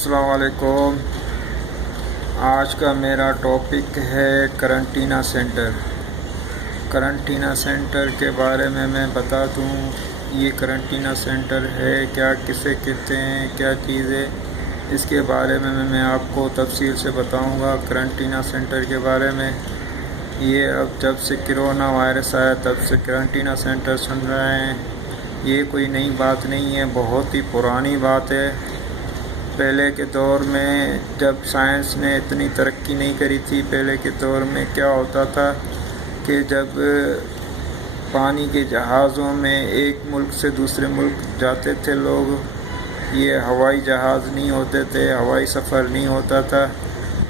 السلام علیکم۔ آج کا میرا ٹاپک ہے کرنٹینہ سینٹر۔ کرنٹینہ سینٹر کے بارے میں بتا دوں، یہ کرنٹینہ سینٹر ہے کیا، کسے کہتے ہیں، کیا چیز ہے، اس کے بارے میں آپ کو تفصیل سے بتاؤں گا۔ کرنٹینہ سینٹر کے بارے میں یہ اب جب سے کرونا وائرس آیا تب سے کرنٹینہ سینٹر سن رہے ہیں۔ یہ کوئی نئی بات نہیں ہے، بہت ہی پرانی بات ہے۔ پہلے کے دور میں جب سائنس نے اتنی ترقی نہیں کری تھی، پہلے کے دور میں کیا ہوتا تھا کہ جب پانی کے جہازوں میں ایک ملک سے دوسرے ملک جاتے تھے لوگ، یہ ہوائی جہاز نہیں ہوتے تھے، ہوائی سفر نہیں ہوتا تھا،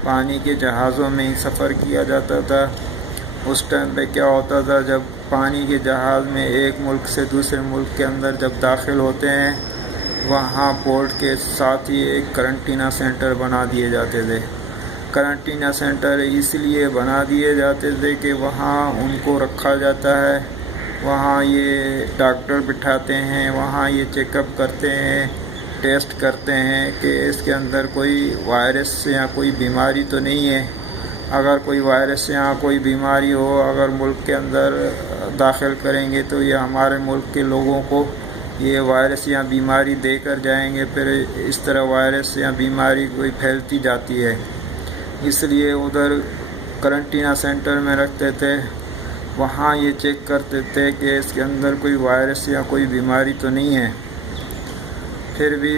پانی کے جہازوں میں ہی سفر کیا جاتا تھا۔ اس ٹائم پہ کیا ہوتا تھا، جب پانی کے جہاز میں ایک ملک سے دوسرے ملک کے اندر جب داخل ہوتے ہیں، وہاں پورٹ کے ساتھ ہی ایک کرنٹینہ سینٹر بنا دیے جاتے تھے۔ کرنٹینہ سینٹر اس لیے بنا دیے جاتے تھے کہ وہاں ان کو رکھا جاتا ہے، وہاں یہ ڈاکٹر بٹھاتے ہیں، وہاں یہ چیک اپ کرتے ہیں، ٹیسٹ کرتے ہیں کہ اس کے اندر کوئی وائرس یا کوئی بیماری تو نہیں ہے۔ اگر کوئی وائرس یا کوئی بیماری ہو، اگر ملک کے اندر داخل کریں گے تو یہ ہمارے ملک کے لوگوں کو یہ وائرس یا بیماری دے کر جائیں گے، پھر اس طرح وائرس یا بیماری کوئی پھیلتی جاتی ہے۔ اس لیے ادھر کرنٹینہ سینٹر میں رکھتے تھے، وہاں یہ چیک کرتے تھے کہ اس کے اندر کوئی وائرس یا کوئی بیماری تو نہیں ہے۔ پھر بھی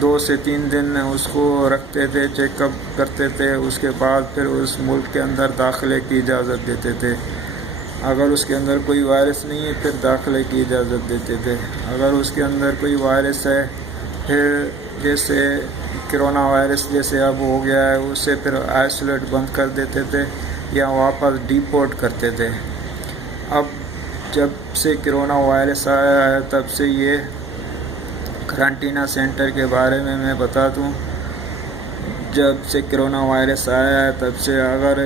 2 سے 3 دن اس کو رکھتے تھے، چیک اپ کرتے تھے، اس کے بعد پھر اس ملک کے اندر داخلے کی اجازت دیتے تھے۔ اگر اس کے اندر کوئی وائرس نہیں ہے پھر داخلے کی اجازت دیتے تھے، اگر اس کے اندر کوئی وائرس ہے پھر جیسے کرونا وائرس جیسے اب ہو گیا ہے، اسے پھر آئسولیٹ بند کر دیتے تھے یا واپس ڈیپورٹ کرتے تھے۔ اب جب سے کرونا وائرس آیا ہے تب سے یہ کرنٹینہ سینٹر کے بارے میں بتا دوں، جب سے کرونا وائرس آیا ہے تب سے اگر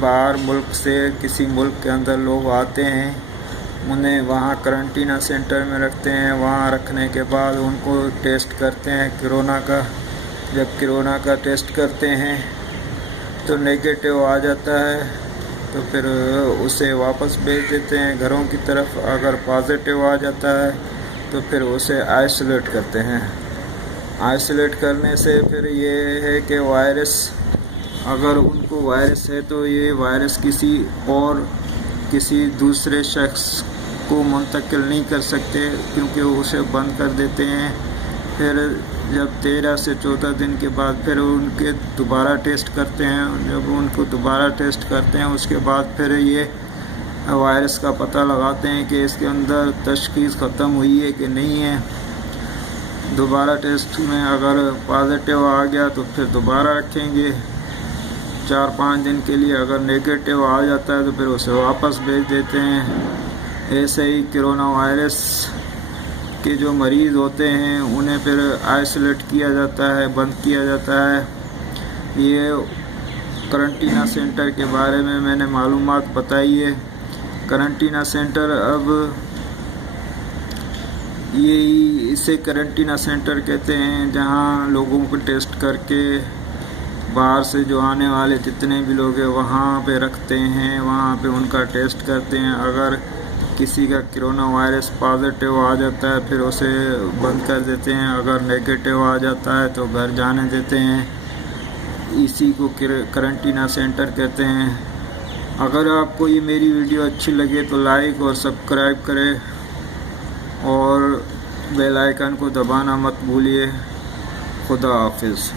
باہر ملک سے کسی ملک کے اندر لوگ آتے ہیں، انہیں وہاں کرنٹینہ سینٹر میں رکھتے ہیں۔ وہاں رکھنے کے بعد ان کو ٹیسٹ کرتے ہیں کرونا کا۔ جب کرونا کا ٹیسٹ کرتے ہیں تو نیگیٹو آ جاتا ہے تو پھر اسے واپس بھیج دیتے ہیں گھروں کی طرف۔ اگر پازیٹیو آ جاتا ہے تو پھر اسے آئسولیٹ کرتے ہیں۔ آئسولیٹ کرنے سے پھر یہ ہے کہ وائرس، اگر ان کو وائرس ہے تو یہ وائرس کسی دوسرے شخص کو منتقل نہیں کر سکتے، کیونکہ اسے بند کر دیتے ہیں۔ پھر جب 13 سے 14 دن کے بعد پھر ان کے دوبارہ ٹیسٹ کرتے ہیں۔ جب ان کو دوبارہ ٹیسٹ کرتے ہیں اس کے بعد پھر یہ وائرس کا پتہ لگاتے ہیں کہ اس کے اندر تشخیص ختم ہوئی ہے کہ نہیں ہے۔ دوبارہ ٹیسٹ میں اگر پازیٹیو آ گیا تو پھر دوبارہ رکھیں گے 4-5 دن کے لیے، اگر نیگیٹو آ جاتا ہے تو پھر اسے واپس بھیج دیتے ہیں۔ ایسے ہی کرونا وائرس کے جو مریض ہوتے ہیں انہیں پھر آئسولیٹ کیا جاتا ہے، بند کیا جاتا ہے۔ یہ کرنٹینہ سینٹر کے بارے میں نے معلومات بتائی ہے۔ کرنٹینہ سینٹر اب اسے کرنٹینہ سینٹر کہتے ہیں، جہاں لوگوں کو ٹیسٹ کر کے باہر سے جو آنے والے جتنے بھی لوگ ہیں وہاں پہ رکھتے ہیں، وہاں پہ ان کا ٹیسٹ کرتے ہیں۔ اگر کسی کا کرونا وائرس پازیٹیو آ جاتا ہے پھر اسے بند کر دیتے ہیں، اگر نیگیٹو آ جاتا ہے تو گھر جانے دیتے ہیں۔ اسی کو کرنٹینہ سینٹر کہتے ہیں۔ اگر آپ کو یہ میری ویڈیو اچھی لگے تو لائک اور سبسکرائب کریں اور بیل آئیکن کو دبانا مت بھولیے۔ خدا حافظ۔